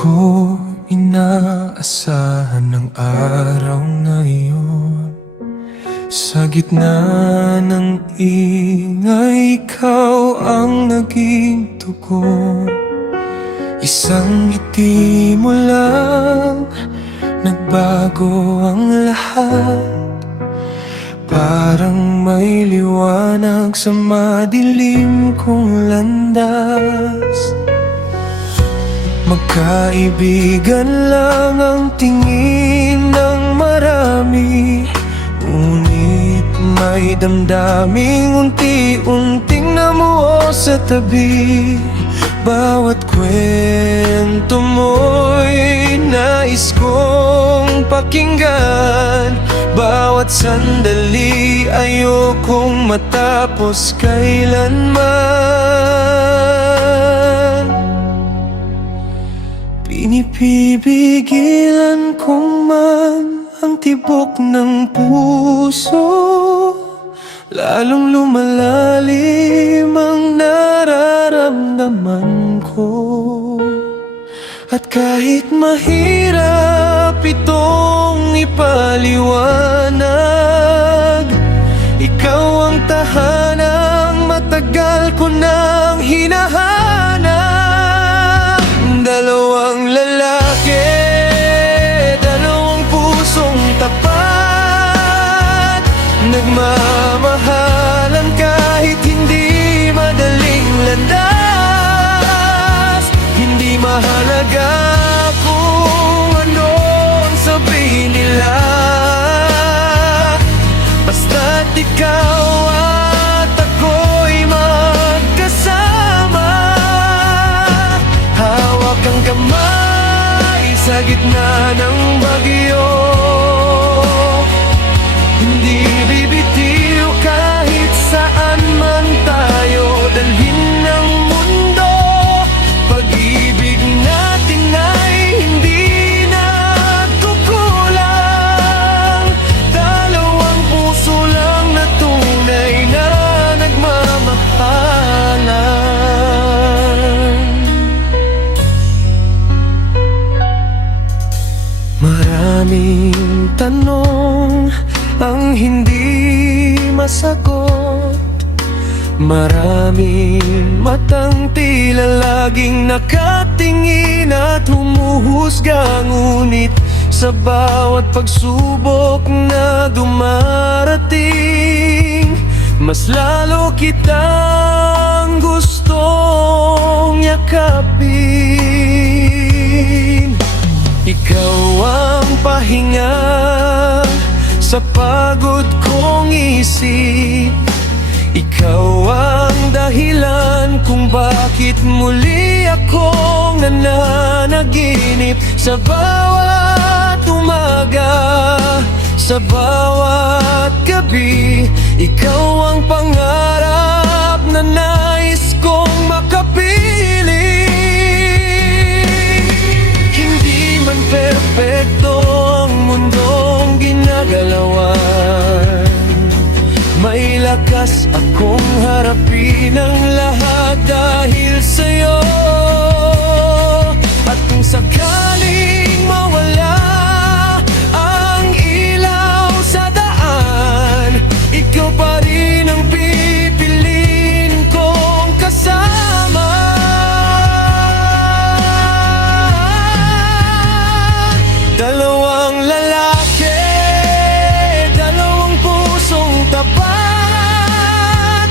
ko inaasahan ng araw na iyon. Sa gitna ng ingay, ikaw ang naging tugon. Isang ngiti mo lang, nagbago ang lahat. Parang may liwanag sa madilim kong landas. Magkaibigan lang ang tingin ng marami, ngunit may damdaming unti-unting namuo sa tabi. Bawat kwento mo'y nais kong pakinggan. Bawat sandali ayokong matapos kailanman. Pinipigilan kong man ang tibok ng puso, lalong lumalalim ang nararamdaman ko. At kahit mahirap itong ipaliwanag, ikaw ang tahanang matagal ko nang hinahanap. Dalawang lalaki, dalawang pusong tapat, nagmamahalan kahit hindi madaling landas. Hindi mahalaga kung ano ang sabihin nila, basta't ikaw at ako'y magkasama. Hawak ang kamay sa gitna ng bagyo, hindi bibitiw kahit saan man tayo dalhin ng mundo. Pag-ibig natin ay hindi nagkukulang, dalawang puso lang na tunay na nagmamahalan. Maraming tanong ang hindi masagot, maraming matang tila laging nakatingin at humuhusga. Ngunit sa bawat pagsubok na dumarating, mas lalo kitang gustong yakapin. Ikaw ang pahinga sa pagod kong isip, ikaw ang dahilan kung bakit muli akong nananaginip. Sa bawat umaga, sa bawat gabi, ikaw ang pangarap na nais kong makapiling. Hindi man perpekto ang mundong ginagalawan, may lakas akong harapin ang lahat dahil sa'yo. At kung sakaling mawala ang ilaw sa daan, ikaw pa rin ang pipiliin kong kasama. Dalawang lalaki, dalawang pusong tapat,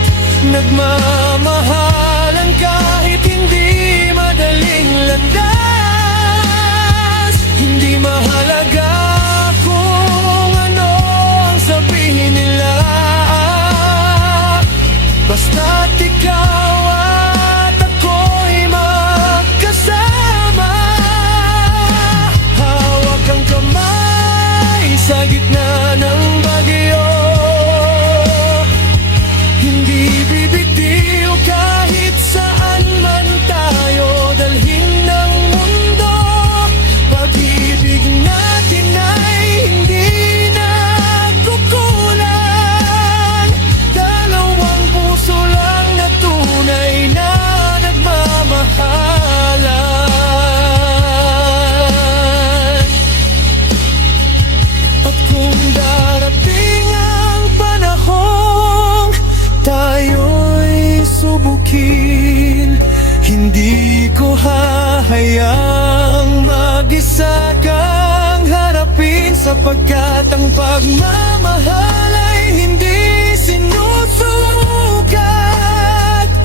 hahayaang mag-isa kang harapin, sapagkat ang pagmamahal ay hindi sinusukat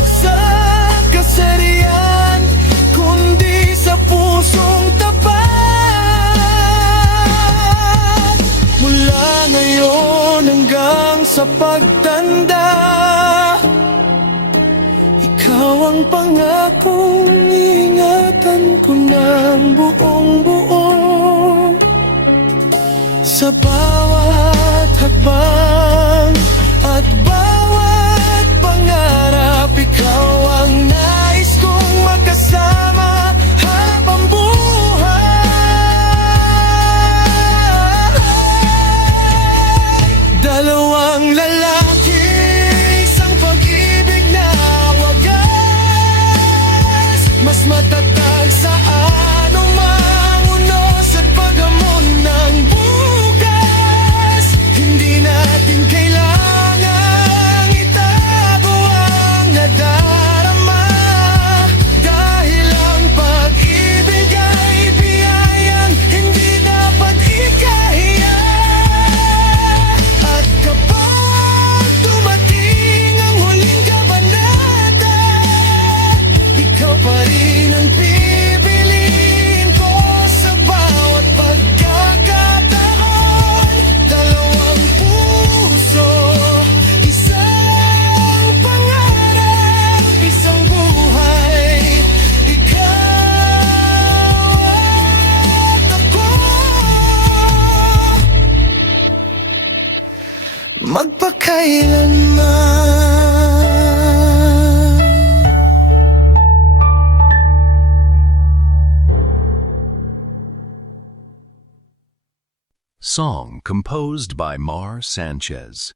sa kasarian, kundi sa pusong tapat. Mula ngayon hanggang sa pagtanda, ikaw ang pangakong ingatan ko ng buong-buo. Sa bawat hakbang at bawat pangarap, ikaw ang nais kong makasama habang buhay. Dalawang lalaki, isang pag-ibig na wagas, mas matatag sa anumang unos at paghamon ng bukas. Hindi natin kailangang itago ang nadarama, dahil ang pag-ibig ay biyayang hindi dapat ikahiya. At kapag dumating ang huling kabanata, ikaw pa rin ang pipiliin ko sa bawat pagkakataon. Dalawang puso, isang pangarap, isang buhay. Ikaw at ako, magpakailanman. Song composed by Mar Sanchez.